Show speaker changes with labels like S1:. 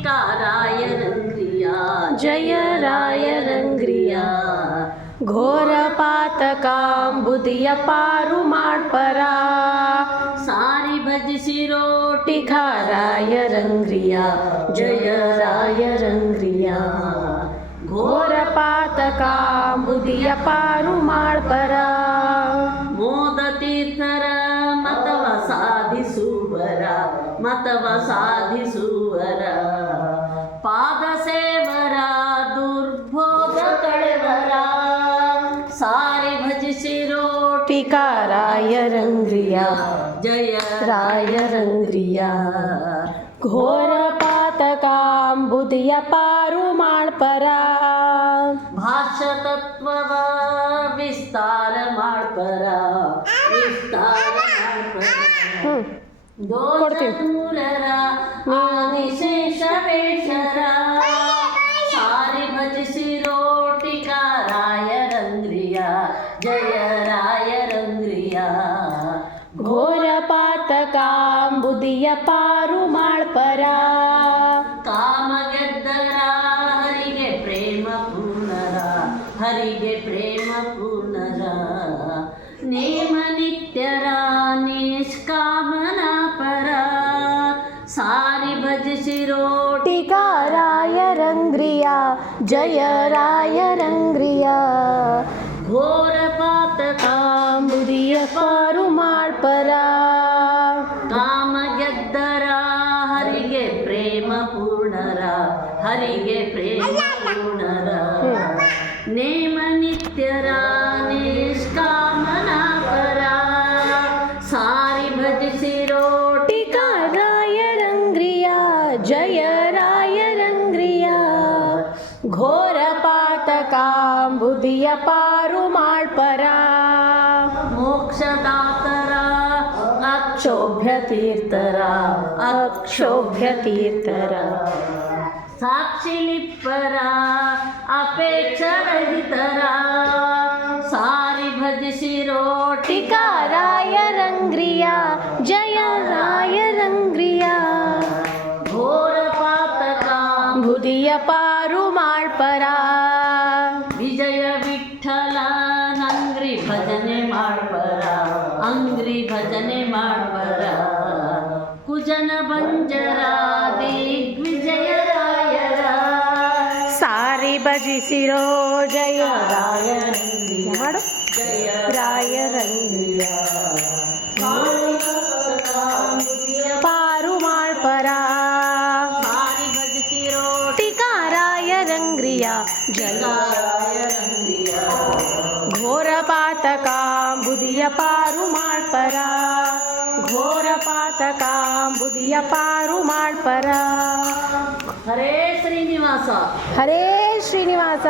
S1: ಟಿಕಾರಾಯರಂಗ್ರಿಯ
S2: ಜಯ ರಾಯರಂಗ್ರಿಯ ಘೋರ ಪಾತಕಾಂಬುದಿಯ ಪಾರು ಮಾಡ್ಪರ.
S1: ಸಾರಿ ಭಜಿಸಿರೋ
S2: ಟಿಖಾರಾಯರಂಗ್ರಿಯ ಜಯ ರಾಯರಂಗ್ರಿಯ ಘೋರ ಪಾತಕಾಂಬುದಿಯ ಪಾರು ಮಾಡ್ಪರ.
S1: ಮತವ ಸಾಧಿಸುವರ ಪಾದ ಸೇವರ ದುರ್ಬೋಧ ಕಳೆವರ ಸಾರಿ ಭಜಿಸಿರೋ
S2: ಟಿಕಾರಾಯರಂಗ್ರಿಯ
S1: ಜಯ
S2: ರಾಯರಂಗ್ರಿಯ ಘೋರ ಪಾತಕಾಂಬುದಿಯ ಪಾರು ಮಾಡ್ಪರ
S1: ಭಾಷ್ಯ ತತ್ವವ ವಿಸ್ತಾರ ಮಾಡ್ಪರ
S2: ಕೊಡ್ತೀನಿ.
S1: ದೋಷದೂರರ ಆದಿಶೇಷವೇಶರ ಸಾರಿ ಭಜಿಸಿರೋ ಟಿಕಾರಾಯರಂಗ್ರಿಯ ಜಯ ರಾಯರಂಗ್ರಿಯ
S2: ಘೋರ ಪಾತಕಾಂಬುದಿಯ ಪಾರು ಮಾಡ್ಪರ
S1: ಕಾಮ ಗೆದ್ದರ ಹರಿಗೆ ಪ್ರೇಮ ಪೂರ್ಣರ ಹರಿಗೆ ಪ್ರೇಮ ಪೂರ್ಣರ ನೇಮ ನಿತ್ಯರ ನಿಷ್ಕಾಮನ ಪರ ಸಾರಿ ಭಜಿಸಿರೋ
S2: ಟಿಕಾರಾಯರಂಗ್ರಿಯ ಜಯ ರಾಯರಂಗ್ರಿಯ
S1: ಘೋರ ಪಾತಕ
S2: ಕಾಂಬುದಿಯ ಪಾರು ಮಾಡ್ಪರ
S1: ಕಾಮ ಗೆದ್ದರ ಹರಿಗೆ ಪ್ರೇಮ ಪೂರ್ಣರ ಹರಿಗೆ ಪ್ರೇಮ ಪೂರ್ಣರ. ನೇಮ ನಿತ್ಯರ
S2: ಜಯ ರಾಯರಂಗ್ರಿಯ ಘೋರ ಪಾತಕಾಂಬುದಿಯ ಪಾರು ಮಾಡ್ಪರ
S1: ಮೋಕ್ಷದಾತರ
S2: ಅಕ್ಷೋಭ್ಯ ತೀರ್ಥರ ಅಕ್ಷೋಭ್ಯ ತೀರ್ಥರ
S1: ಸಾಕ್ಷಿ ಲಿಪ್ಪರ ಅಪೇಕ್ಷರಹಿತರ ಸಾರಿ ಭಜಿಸಿರೋ
S2: ಬುದಿಯ ಪಾರು ಮಾಡ್ಪರ
S1: ವಿಜಯ ವಿಠಲ ನಂಗ್ರಿ ಭಜನೆ ಮಾಡ್ಬರ ಅಂಗ್ರಿ ಭಜನೆ ಮಾಡ್ಬರ ಕುಜನ ಬಂಜರ ದಿಗ್ವಿಜಯರಾಯರ
S2: ಸಾರಿ ಭಜಿಸಿರೋ ಜಯ. ರಾಯರಂಗಿಯ ಮಾಡು.
S1: ಜಯ
S2: ರಾಯರಂಗ್ರಿಯ
S1: ಘೋರ
S2: ಘೋರ ಪಾತಕಾಂಬುದಿಯ ಪಾರು ಮಾಡ್ಪರ. ಘೋರ ಪಾತಕಾಂಬುದಿಯ ಪಾರು ಮಾಡ್ಪರ.
S1: ಹರೇ ಶ್ರೀನಿವಾಸ.
S2: ಹರೇ ಶ್ರೀನಿವಾಸ.